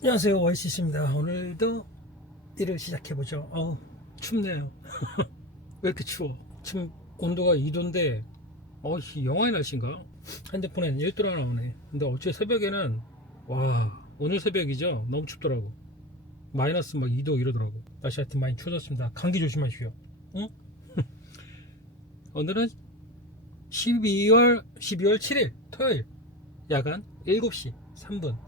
안녕하세요. YCC입니다. 오늘도 일을 시작해보죠. 어우 춥네요. 왜 이렇게 추워? 지금 온도가 2도인데 어 영하의 날씨인가? 핸드폰엔 1도가 나오네. 근데 어째 새벽에는 와 오늘 새벽이죠? 너무 춥더라고. 마이너스 막 2도 이러더라고. 날씨 하여튼 많이 추워졌습니다. 감기 조심하시오. 응? 오늘은 12월 12월 7일 토요일 야간 7시 3분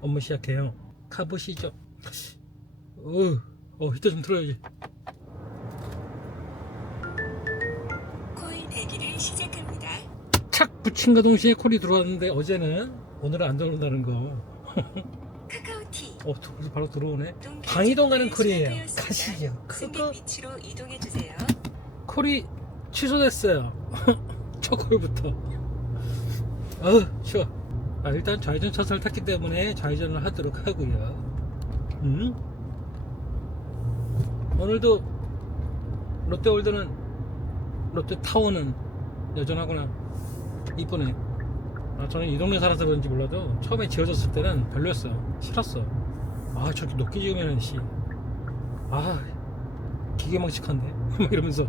업무 시작해요. 가보시죠. 어, 어 히터 좀 틀어야지. 대기를 시작합니다. 착 붙임과 동시에 콜이 들어왔는데 어제는 오늘은 안 들어온다는 거. 카카오티. 어, 도- 바로 들어오네. 동 방이동 가는 콜이에요. 가시죠. 그거 위치로 이동해 주세요. 콜이 취소됐어요. 첫 콜부터. 어, 추워. 아, 일단 좌회전 차선을 탔기 때문에 좌회전을 하도록 하고요. 음? 오늘도 롯데월드는 롯데타워는 여전하구나. 이쁘네. 아, 저는 이 동네 살아서 그런지 몰라도 처음에 지어졌을 때는 별로였어요. 싫었어. 아, 저렇게 높게 지으면은 씨. 아, 기계망측한데? 막 이러면서.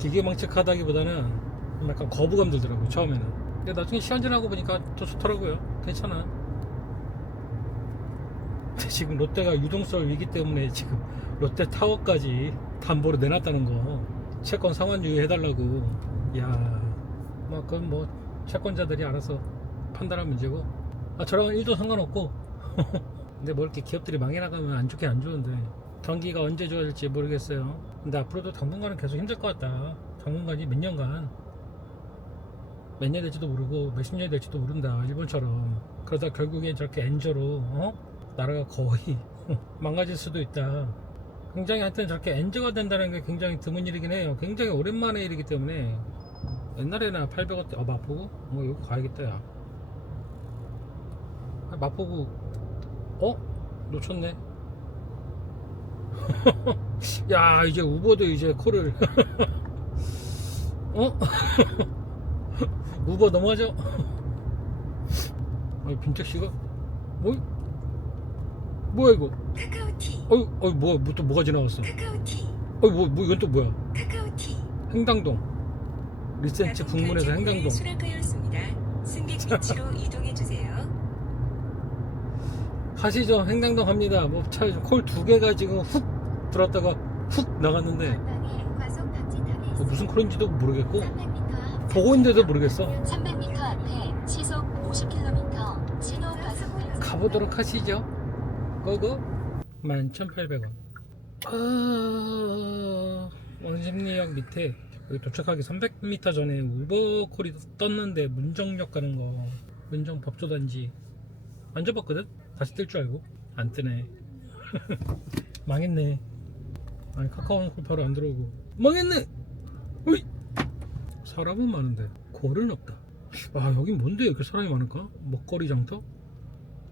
기계망측하다기보다는 약간 거부감 들더라고요, 처음에는. 근데 나중에 시간 지나고 보니까 더 좋더라고요. 괜찮아. 지금 롯데가 유동성 위기 때문에 지금 롯데 타워까지 담보로 내놨다는 거. 채권 상환주의 해달라고. 야, 뭐 그건 뭐 채권자들이 알아서 판단할 문제고. 아 저랑은 1도 상관없고. 근데 뭐 이렇게 기업들이 망해 나가면 안 좋게 안 좋은데. 경기가 언제 좋아질지 모르겠어요. 근데 앞으로도 당분간은 계속 힘들 것 같다. 당분간이 몇 년간 몇 년 될지도 모르고 몇십 년이 될지도 모른다 일본처럼 그러다 결국엔 저렇게 엔저로 어? 나라가 거의 망가질 수도 있다 굉장히 하여튼 저렇게 엔저가 된다는 게 굉장히 드문 일이긴 해요 굉장히 오랜만의 일이기 때문에 옛날에는 800원대 아 마포구? 뭐 여기 가야겠다 야 아, 마포구 어? 놓쳤네 야 이제 우버도 이제 코를 어? 우버 넘어가죠? 아니 빈짝 씨가 뭐 뭐야 이거? 카카오티. 어이 어이 뭐야 뭐, 또 뭐가 지나갔어? 카카오티. 어이 뭐, 뭐 이건 또 뭐야? 카카오티. 행당동 북문에서 결제문을 행당동 수락하였습니다. 승객 위치로 이동해 주세요. 가시죠 행당동 갑니다 뭐차콜 두 개가 지금 훅 들어왔다가 훅 나갔는데 뭐 무슨 콜인지도 모르겠고 보고 있는데도 모르겠어 300m 앞에 시속 50km 신호 과속 가보도록 하시죠. 고고 11,800원. 아, 원심리역 밑에 여기 도착하기 300m 전에 우버콜이 떴는데 문정역 가는 거 문정 법조단지 앉아봤거든? 다시 뜰 줄 알고 안 뜨네. 망했네. 아니 카카오는 바로 안 들어오고 망했네. 으이! 사람은 많은데 골은 없다. 아 여긴 뭔데 이렇게 사람이 많을까? 먹거리 장터?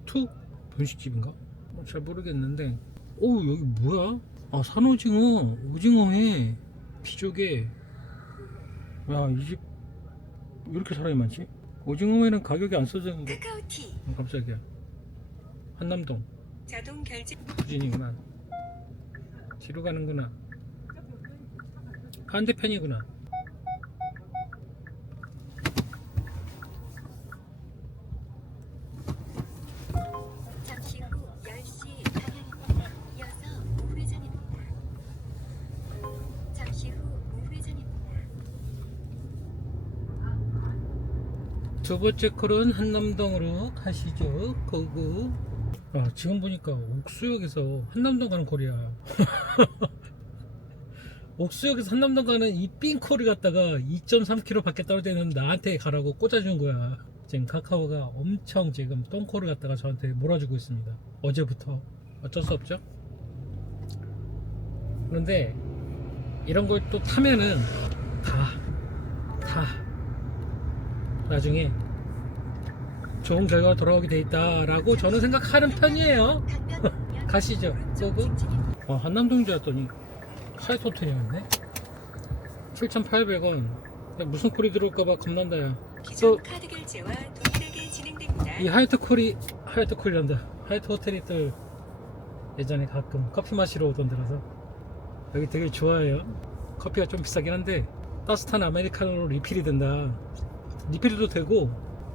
투? 분식집인가? 어, 잘 모르겠는데 어우 여기 뭐야? 아 산오징어 오징어회 피조개 야이 집왜 이렇게 사람이 많지? 오징어회는 가격이 안 써져 있는데 카카오티. 어, 깜짝이야 한남동 자동 결제. 부진이구나 뒤로 가는구나 반대편이구나 두 번째 콜은 한남동으로 가시죠. 고고. 아, 지금 보니까 옥수역에서 한남동 가는 콜이야. 옥수역에서 한남동 가는 이 삥콜을 갖다가 2.3km 밖에 떨어져 있는 나한테 가라고 꽂아준 거야. 지금 카카오가 엄청 지금 똥콜을 갖다가 저한테 몰아주고 있습니다. 어제부터. 어쩔 수 없죠. 그런데 이런 걸 또 타면은 다, 다 나중에 좋은 결과가 돌아오게 돼 있다라고 저는 생각하는 편이에요. 가시죠. 고고. 어, 한남동 줄 알았더니 하이트 호텔이었네. 7,800원. 무슨 콜이 들어올까봐 겁난다, 야. 진행됩니다. 이 하이트 콜이, 하이트 콜이란다. 하이트 호텔이들 예전에 가끔 커피 마시러 오던 데라서 여기 되게 좋아해요. 커피가 좀 비싸긴 한데 따뜻한 아메리카노로 리필이 된다. 리필도 되고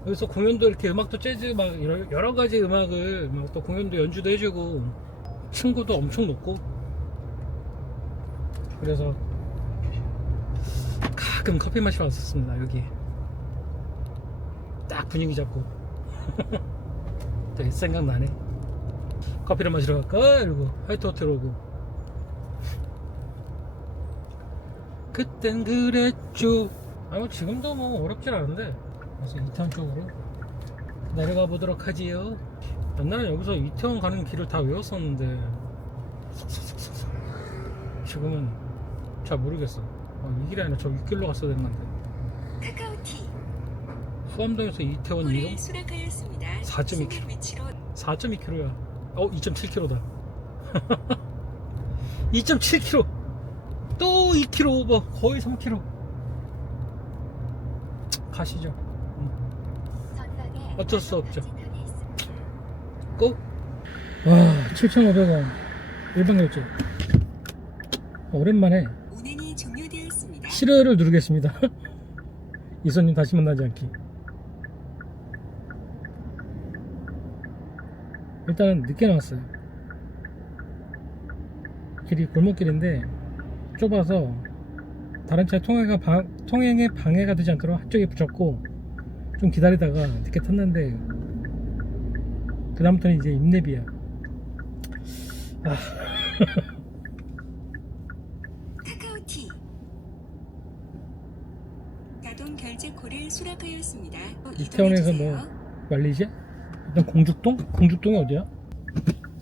여기서 공연도 이렇게 음악도 재즈 막 여러, 여러 가지 음악을 막 또 공연도 연주도 해주고 층고도 엄청 높고. 그래서 가끔 커피 마시러 왔었습니다 여기에 딱 분위기 잡고. 되게 생각나네. 커피를 마시러 갈까? 이러고 화이트 호텔 오고. 그땐 그랬죠 아, 뭐 지금도 뭐 어렵진 않은데 그래서 이태원 쪽으로 내려가 보도록 하지요 옛날에 여기서 이태원 가는 길을 다 외웠었는데. 지금은 잘 모르겠어 어, 이 길이 아니라 저 윗길로 갔어야 됐는데 카카오티 수암동에서 이태원 이동 콜이 수락하였습니다. 4.2 승객 위치로 4.2km야. 어, 2.7km다. 2.7km. 또 2km 오버. 거의 3km. 가시죠. 전방에 어쩔 수 없죠. 꼭. 와, 7,500원. 일반 결제. 오랜만에 운행이 종료되었습니다. 싫어요를 누르겠습니다. 이선님 다시 만나지 않기. 일단은 늦게 나왔어요. 길이 골목길인데 좁아서 다른 차 통행가 방, 통행에 방해가 되지 않도록 한쪽에 붙였고 좀 기다리다가 늦게 탔는데 그 다음부터는 이제 입내비야. 아, 카카오티 자동 결제 콜을 수락하였습니다. 이태원에서 이동해 뭐. 말리지? 일단 공죽동? 공죽동이 어디야?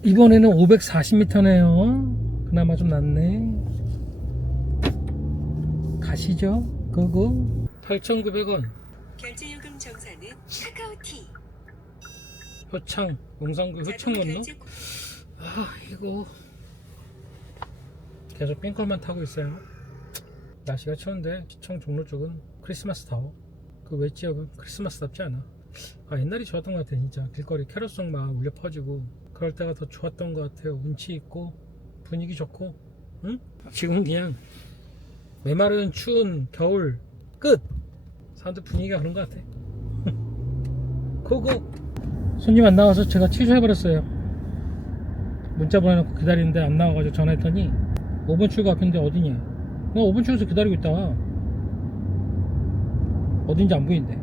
이번에는 540m네요. 그나마 좀 낫네. 가시죠. 그거 8,900원. 결제 요금 정산은 카카오티 효창, 용산구 효창 자동 건너? 아, 이거 계속 뺑컬만 타고 있어요. 날씨가 추운데 시청 종로 쪽은 크리스마스 타워. 그 외 지역은 크리스마스답지 않아. 아 옛날이 좋았던 것 같아 진짜 길거리 캐롤송 막 울려 퍼지고 그럴 때가 더 좋았던 것 같아요. 운치 있고 분위기 좋고, 응? 지금은 그냥 메마른 추운 겨울 끝. 사람들 분위기가 그런 것 같아. 고고. 손님 안 나와서 제가 취소해버렸어요. 문자 보내놓고 기다리는데 안 나와가지고 전화했더니 5번 출구 앞인데 어디냐 나 5번 출구에서 기다리고 있다 어딘지 안 보이는데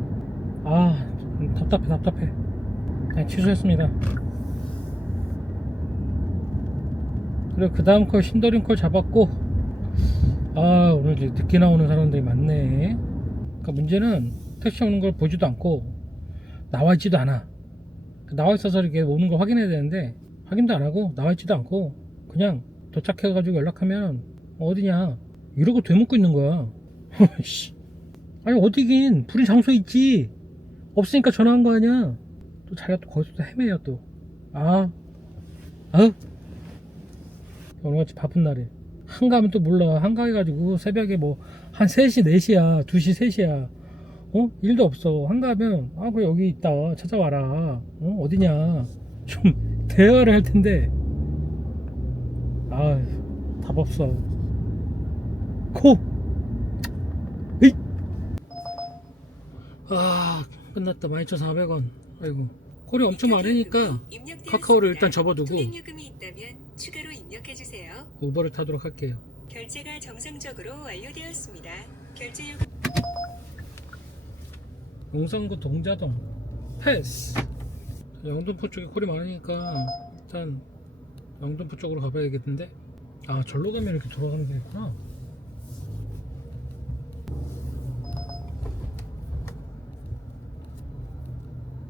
아좀 답답해 답답해 그냥 취소했습니다 그리고 그 다음 콜 신도림 콜 잡았고 아 오늘 늦게 나오는 사람들이 많네. 그러니까 문제는 택시 오는 걸 보지도 않고 나와 있지도 않아. 나와 있어서 이렇게 오는 걸 확인해야 되는데 확인도 안 하고 나와 있지도 않고 그냥 도착해 가지고 연락하면 어디냐? 이러고 되묻고 있는 거야. 씨. 아니 어디긴 불이 장소에 있지. 없으니까 전화한 거 아니야. 또 자기가 또 거기서 또 헤매요 또아 아 오늘같이 바쁜 날에 한가하면 또 몰라. 한가해가지고 새벽에 뭐 한 3시 4시야 2시 3시야. 어? 일도 없어. 한가하면 아 그래 여기 있다. 찾아와라. 어? 어디냐? 좀 대화를 할 텐데. 아 답 없어. 코! 에이! 아 끝났다. 12,400원. 아이고. 콜이 엄청 많으니까. 카카오를 일단 접어두고 통행 요금이 있다면 추가로 입력해 주세요. 우버를 타도록 할게요. 결제가 정상적으로 완료되었습니다. 결제 요금 용산구 동자동. 패스! 영등포 쪽에 콜이 많으니까 일단 영등포 쪽으로 가봐야겠는데? 아 절로 가면 이렇게 돌아가는 게 있구나.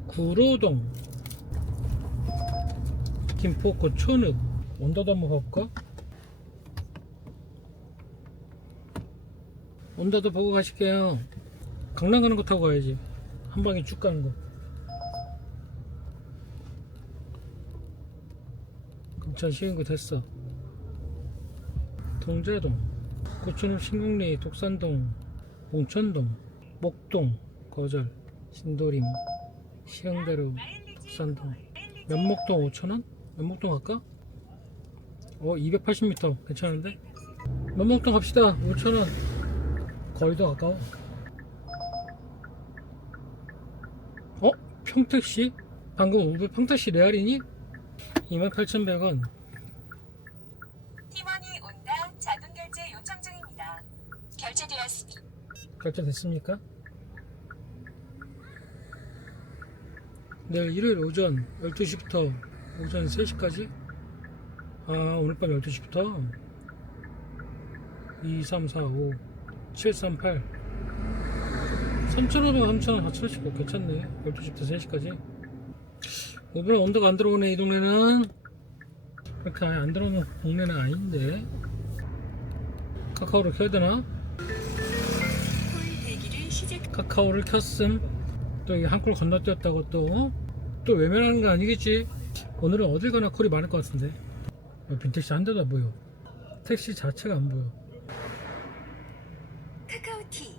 구로동. 김포구 천읍 온다도 한번 가볼까? 온다도 보고 가실게요. 강남 가는 거 타고 가야지. 한 방에 쭉 가는 거. 금천 시흥구 됐어. 동자동 고천읍 신곡리 독산동 몽천동 목동 거절 신도림 시흥대로 독산동. 면목동 5,000원? 면목동 갈까? 어 280m 괜찮은데? 면목동 갑시다 5,000원 거의 더 가까워 어? 평택시? 방금 우ber 평택시 레알이니? 28,100원 팀원이 온다. 자동 결제 요청 중입니다. 결제되었습니다. 결제됐습니까? 내일 일요일 오전 12시부터 오전 3시까지 아 오늘 밤 12시부터? 2, 3, 4, 5, 7, 3, 8 3,500원, 3,000원, 4,000원씩 괜찮네. 12시부터 3시까지. 오늘 온도가 안 들어오네 이 동네는. 그렇게 아예 안 들어오는 동네는 아닌데. 카카오를 켜야 되나? 카카오를 켰음. 또 한콜 건너뛰었다고 또. 또 외면하는 거 아니겠지? 오늘은 어딜 가나 콜이 많을 것 같은데. 어, 빈택시 한 대도 안 보여? 택시 자체가 안 보여. 카카오티.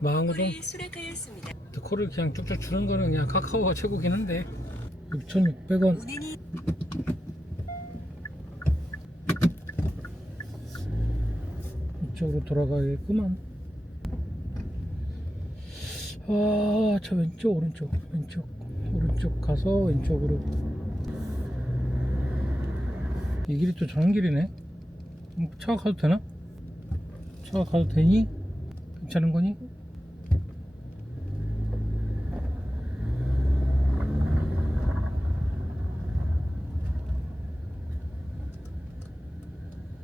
콜이 수락하였습니다. 콜을 그냥 쭉쭉 주는 거는 그냥 카카오가 최고긴 한데. 6,600원. 운행이 이쪽으로 돌아가야겠구만. 아 저 왼쪽 오른쪽. 왼쪽 오른쪽 가서 왼쪽으로 이 길이 또 저런 길이네 음, 차가 가도 되나? 차가 가도 되니? 괜찮은 거니?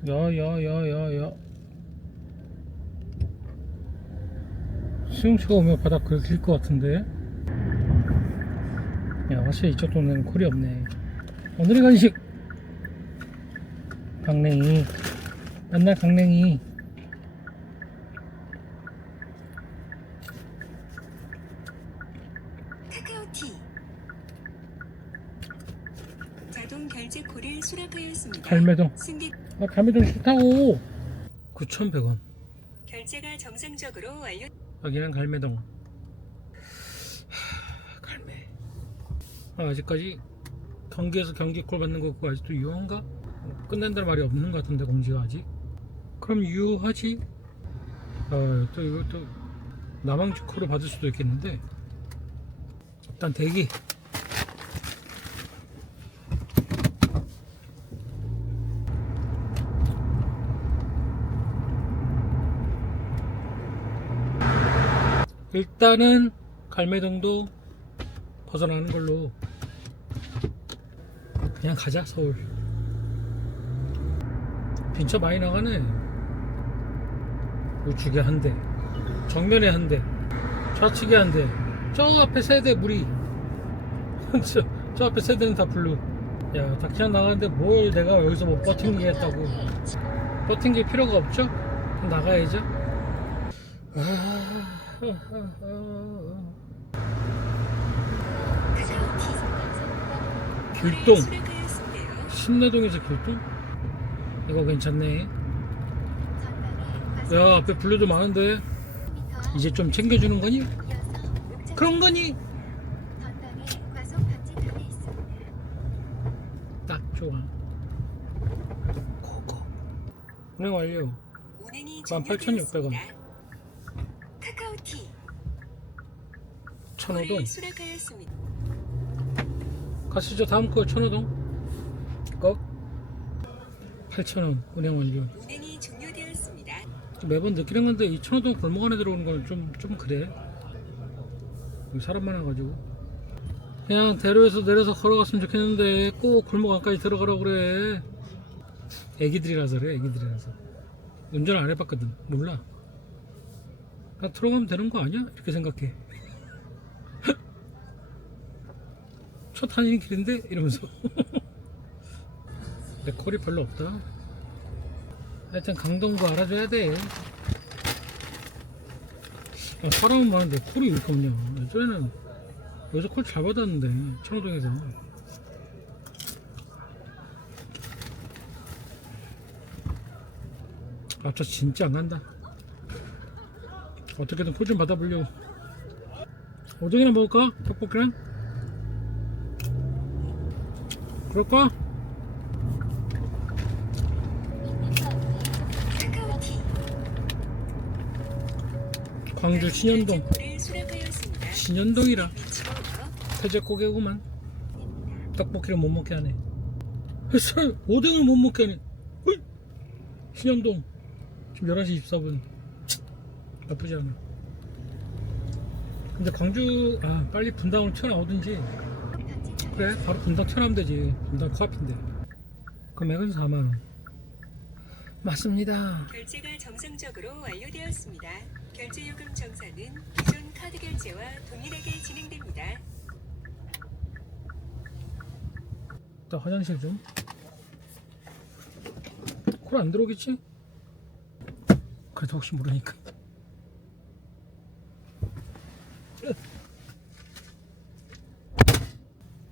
야야야야야 수용차가 오면 바닥 긁힐 것 같은데 야 확실히 이쪽 동네는 콜이 없네 오늘의 간식 강냉이 맨날 강냉이 카카오티. 자동 결제 콜을 수락하였습니다. 갈매동 승객 아 갈매동 싫다고 9,100원 결제가 정상적으로 완료. 여기는 갈매동 하, 갈매 아, 아직까지 경기에서 경기콜 받는 거 그거 아직도 유효한가? 끝낸다는 말이 없는 것 같은데 공지가 아직? 그럼 유효하지? 아, 또 남항주 콜을 받을 수도 있겠는데. 일단 대기. 일단은 갈매동도 벗어나는 걸로. 그냥 가자 서울 빈차 많이 나가네 우측에 한 대 정면에 한 대 좌측에 한 대 저 앞에 세 대 무리 저, 저 앞에 세 대는 다 블루 야 닥치안 나가는데 뭘 내가 여기서 뭐 버팅기겠다고 버팅길 필요가 없죠? 나가야죠 아, 카카오티. 길동 수락하였습니다. 신내동에서 길동? 이거 괜찮네 야 앞에 블루도 많은데 이제 좀 챙겨주는 거니? 그런 거니? 딱 좋아 고고 운행 완료 운행이 18,600원. 종료되었습니다. 카카오티. 천호동 콜을 수락하였습니다. 가시죠 다음 거 천호동 거 8,000원 운행 완료. 운행이 종료되었습니다. 매번 느끼는 건데 이 천호동 골목 안에 들어오는 건 좀 좀 그래. 사람 많아가지고. 그냥 대로에서 내려서 걸어갔으면 좋겠는데 꼭 골목 안까지 들어가라고 그래. 애기들이라서 그래 애기들이라서. 운전 안 해봤거든. 몰라. 나 들어가면 되는 거 아니야? 이렇게 생각해. 첫 다니는 길인데? 이러면서 내 콜이 별로 없다 하여튼 강동구 알아줘야 돼 야, 사람은 많은데 콜이 왜 이렇게 없냐 예전에는 여기서 콜 잘 받았는데 천호동에서 앞차 진짜 안 간다 어떻게든 콜 좀 받아보려고 오뎅이나 먹을까? 떡볶이랑? 그럴까? 광주 신현동. 신현동이라. 위치로요. 태제 고개구만. 떡볶이를 못 먹게 하네. 설 오뎅을 못 먹게 하네! 신현동. 지금 11시 24분. 나쁘지 않아. 근데 광주 아 빨리 분당으로 튀어나오든지. 그래 바로 분당 튀어나오면 되지. 분당 코앞인데. 금액은 4만원. 맞습니다. 결제가 정상적으로 완료되었습니다. 결제 요금 정산은 기존 카드 결제와 동일하게 진행됩니다. 일단 화장실 좀. 콜 안 들어오겠지? 그래도 혹시 모르니까.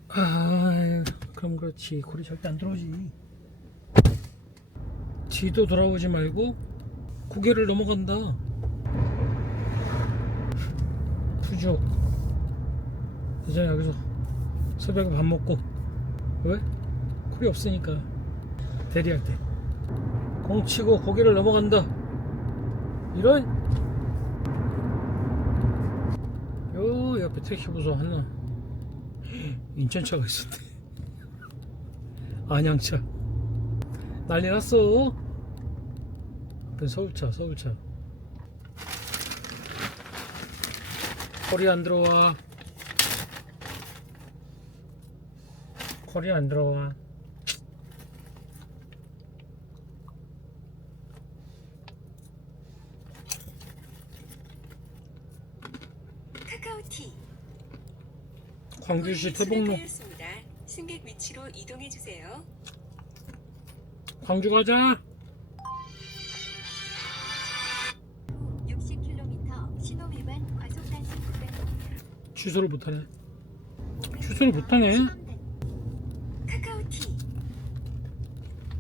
아, 그럼 그렇지. 콜이 절대 안 들어오지. 뒤도 돌아오지 말고 고개를 넘어간다. 부족. 이제 여기서 새벽에 밥 먹고. 왜? 콜이 없으니까. 대리할 때. 공 치고 고개를 넘어간다. 이런. 요 옆에 택시 부서 하나. 인천차가 있었네. 안양차. 난리 났어. 앞에 서울차 서울차 콜이 안 들어와. 콜이 안 들어와. 카카오티. 광주시 수락하였습니다. 승객 위치로 이동해 주세요. 광주 가자 취소를 못하네 취소를 못하네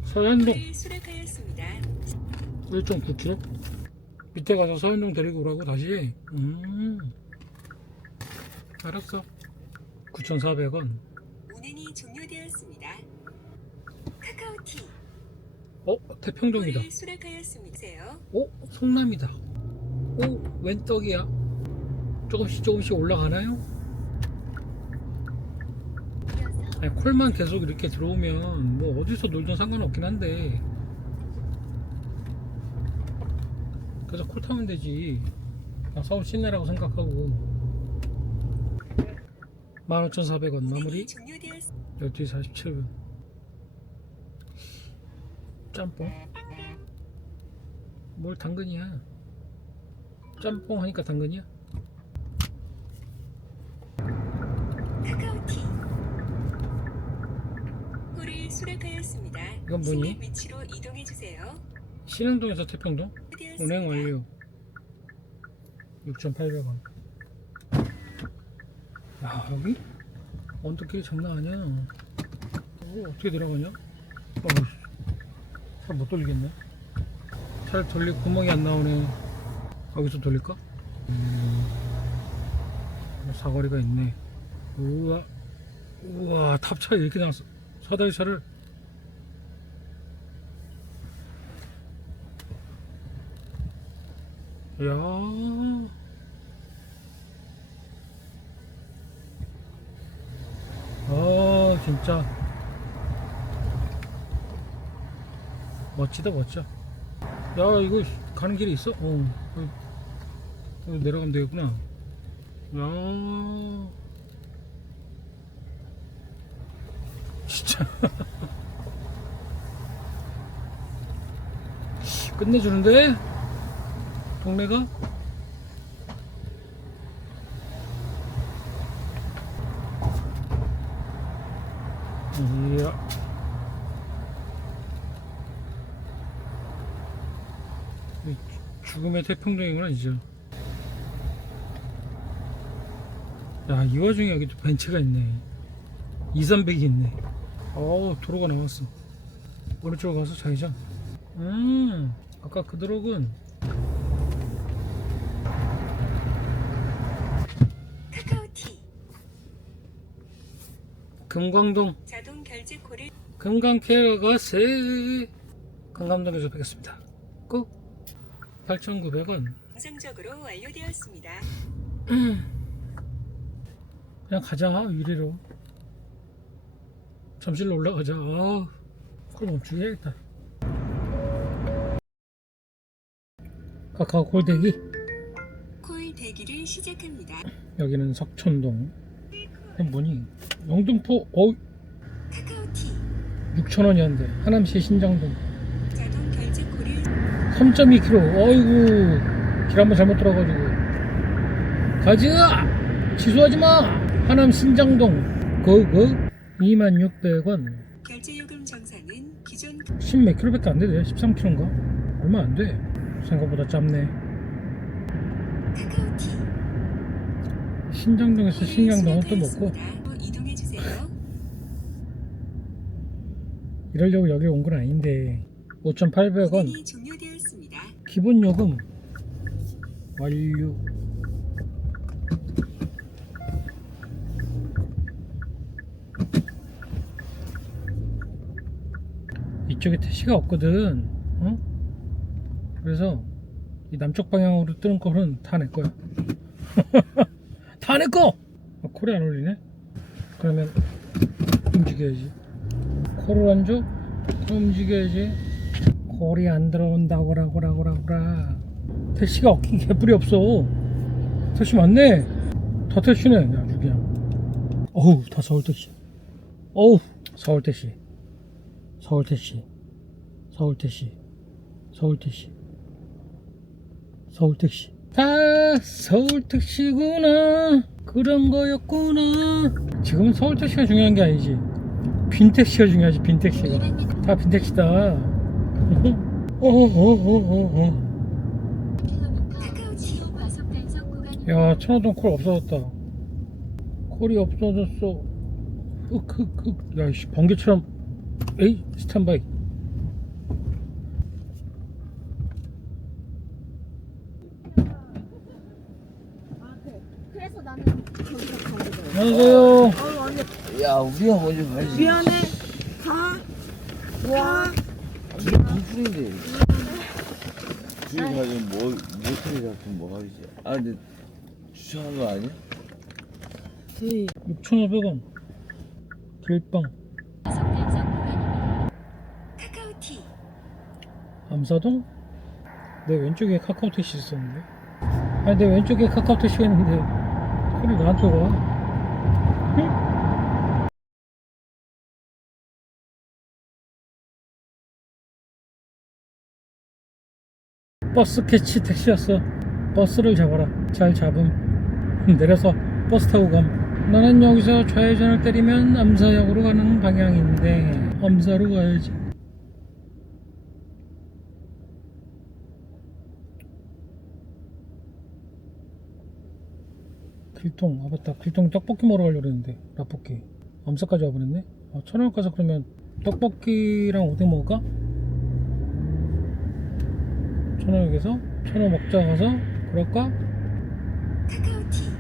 서현동 를 수락하였습니다. 1.9km 밑에 가서 서현동 데리고 오라고 다시 음 알았어 9,400원 운행이 종료되었습니다. 카카오티 어? 태평동이다 수락하였습니다. 어? 성남이다 오? 웬 떡이야? 조금씩 조금씩 올라가나요? 아니 콜만 계속 이렇게 들어오면 뭐 어디서 놀든 상관없긴 한데. 그래서 콜 타면 되지. 그냥 서울 시내라고 생각하고. 15,400원 마무리? 운행이 종료되었습니다. 12시 47분. 짬뽕? 뭘 당근이야? 짬뽕 하니까 당근이야 카카오티 홀을 수락하였습니다. 이건 뭐니? 승객 위치로 이동해 주세요. 신흥동에서 태평동? 운행 완료. 6,800원. 야 여기? 언덕길이 장난 아니야. 어, 어떻게 들어가냐? 잘못 돌리겠네. 잘 돌릴 구멍이 안 나오네. 여기서 돌릴까? 음, 사거리가 있네. 우와 우와 탑차 이렇게 나왔어. 사다리 차를 야. 아 진짜. 멋지다 멋져. 야 이거 가는 길이 있어? 어. 여기 내려가면 되겠구나. 야. 진짜. 끝내주는데 동네가? 이야. 이 죽음의 태평동이구나 이제 야이 와중에 여기 또 벤츠가 있네. 2,300이 있네. 어우 도로가 나왔어. 오른쪽으로 가서 좌회전 음 아까 그 도로군 카카오티 금광동 결제코를 금강캐러가세 강감동에서 뵙겠습니다. 꼭 8,900원. 정상적으로 완료되었습니다. 그냥 가자 위례로. 잠실로 올라가자. 아, 그럼 멈추겠다. 카카오 콜대기. 콜 대기를 시작합니다. 여기는 석천동. 뭐니? 영등포 어 카카오티. 6,000원이었는데 하남시 신장동. 자동 결제코를 3.2km 어이구 길 한번 잘못 들어가지고. 가자 취소하지마! 하남 신장동. 그그 26,600원. 결제요금 정산은 기존 10몇 킬로밖에 안 되네. 13km인가? 얼마 안돼. 생각보다 짧네. 신장동에서 신장동 또 먹고 이동해 주세요. 이러려고 여기 온 건 아닌데 5,800원 고민이 종료되었습니다. 기본 요금 완료 이쪽에 택시가 없거든 어? 그래서 이 남쪽 방향으로 뜨는 콜은 다내 거야 다 내 거! 아, 콜이 안 올리네 그러면 움직여야지 줘? 그럼 움직여야지. 콜이 안 들어온다고 라고라고라고라. 택시가 없긴 개뿔이 없어. 택시 많네? 다 택시네. 아주 그냥 어우 다 서울 택시. 어우 서울 택시. 서울 택시. 서울 택시. 서울 택시. 서울 택시. 다 서울 택시구나. 그런 거였구나. 지금은 서울 택시가 중요한 게 아니지 빈 택시가 중요하지 빈 택시가 200m 다 빈택시다. 어어어어어. 과속 단속 구간 야, 천호동 콜 없어졌다. 콜이 없어졌어. 흑흑흑. 야, 씨, 번개처럼. 에이, 스탠바이. 안녕하세요. 야 우리가 먼저 가야지 미안해. 가. 와. 둘이 부풀인데 둘이 가면 뭐 모텔에 잡히면 뭐 하겠지 아 근데 주차한 거 아니야? 6,500원. 길빵. 카카오티 암사동? 내 왼쪽에 카카오 택시 있었는데. 아니, 내 왼쪽에 카카오 택시가 있는데. 콜이 나한테 와. 버스 캐치 택시였어. 버스를 잡아라. 잘 잡음. 내려서 버스 타고 감. 나는 여기서 좌회전을 때리면 암사역으로 가는 방향인데 암사로 가야지. 길통 아 맞다 길통 떡볶이 먹으러 가려고 그랬는데 라볶이 암사까지 와버렸네 아, 천원 가서 그러면 떡볶이랑 오뎅 먹을까? 천원역에서 천원 먹자 가서 그럴까? 카카오티.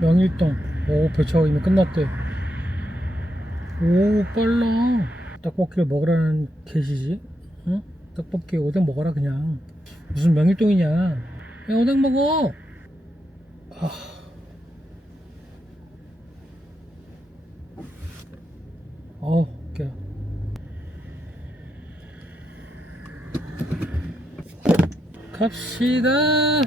명일동. 오 배차가 이미 끝났대. 오 빨라. 떡볶이를 먹으라는 계시지? 응? 떡볶이 오뎅 먹어라 그냥. 무슨 명일동이냐? 야 오뎅 먹어! 아. 어우 웃 갑시다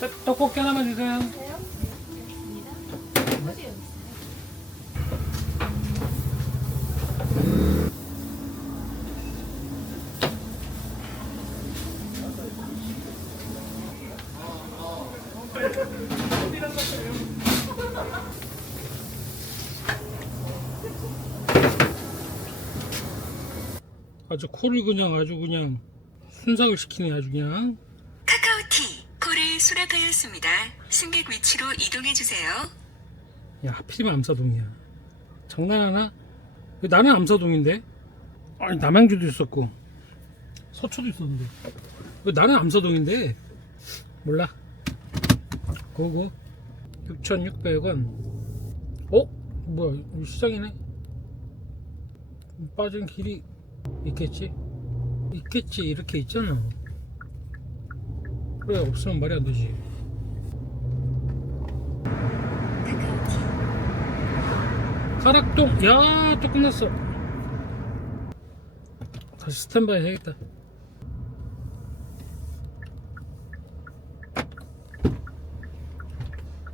떡- 떡볶이 하나만 주세요. 아주 코를 그냥 아주 그냥 순삭을 시키네 아주 그냥. 카카오티 콜을 수락하였습니다. 승객 위치로 이동해 주세요. 야 하필이면 암사동이야. 장난하나? 나는 암사동인데? 아니 남양주도 있었고. 서초도 있었는데. 왜 나는 암사동인데? 몰라. 고고. 6,600원. 어? 뭐야 시장이네? 빠진 길이 있겠지? 있겠지 이렇게 있잖아 그래 없으면 말이 안 되지 가락동 야또 끝났어 다시 스탠바이 해야겠다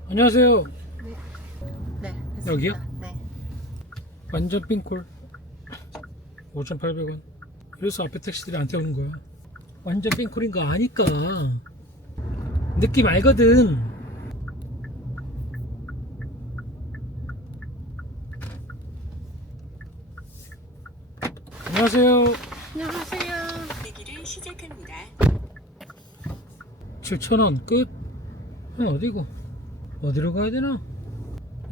안녕하세요 네. 여기요? 네. 완전 삥콜 5,800원 그래서 앞에 택시들이 안 태우는 거야 완전 삥콜인 거 아니까 느낌 알거든 안녕하세요 안녕하세요. 내기를 시작합니다. 7,000원 끝? 형 어디고? 어디로 가야 되나?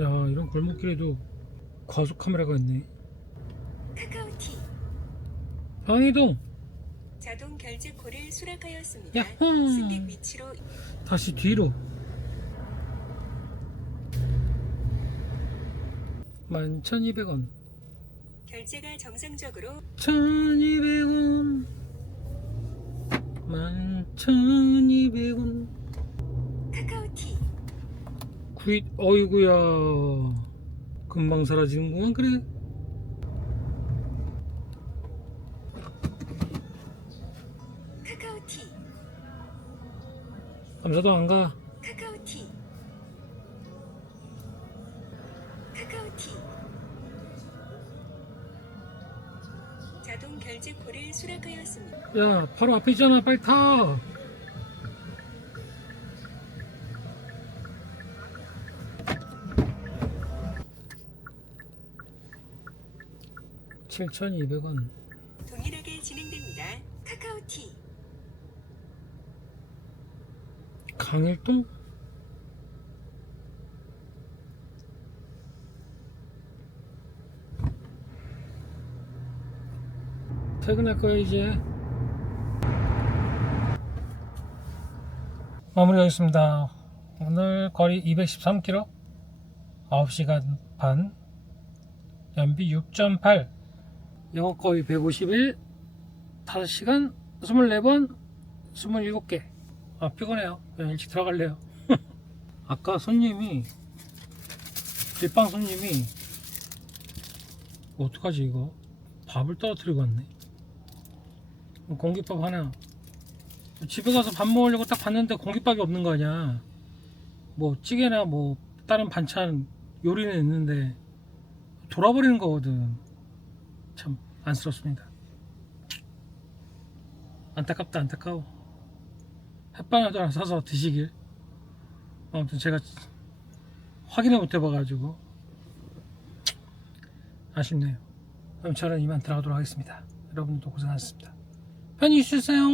야 이런 골목길에도 과속 카메라가 있네 방이동. 자동 결제 콜을 수락하였습니다. 야호! 승객 위치로 다시 뒤로. 11,200원. 결제가 정상적으로 1,200원. 11,200원. 카카오티. 구입 어이구야. 금방 사라지는구만 그래 카카오티. 감사도 안 가. 카카오티. 카카오티. 자동 결제 콜을 수락하였습니다. 야 바로 앞에 있잖아. 빨리 타. (7,200원) 강일동? 퇴근할 거야 이제? 마무리하겠습니다. 오늘 거리 213km 9시간 반 연비 6.8 영어 거의 151 5시간 24번 27개 아 피곤해요. 그냥 일찍 들어갈래요. 아까 손님이 뒷방 손님이 어떡하지 이거? 밥을 떨어뜨리고 왔네. 공깃밥 하나. 집에 가서 밥 먹으려고 딱 봤는데 공깃밥이 없는 거 아니야. 뭐 찌개나 뭐 다른 반찬 요리는 있는데 돌아버리는 거거든. 참 안쓰럽습니다. 안타깝다 안타까워 햇반에도 하나 사서 드시길. 아무튼 제가 확인을 못 해봐가지고. 아쉽네요. 그럼 저는 이만 들어가도록 하겠습니다. 여러분도 고생하셨습니다. 편히 쉬세요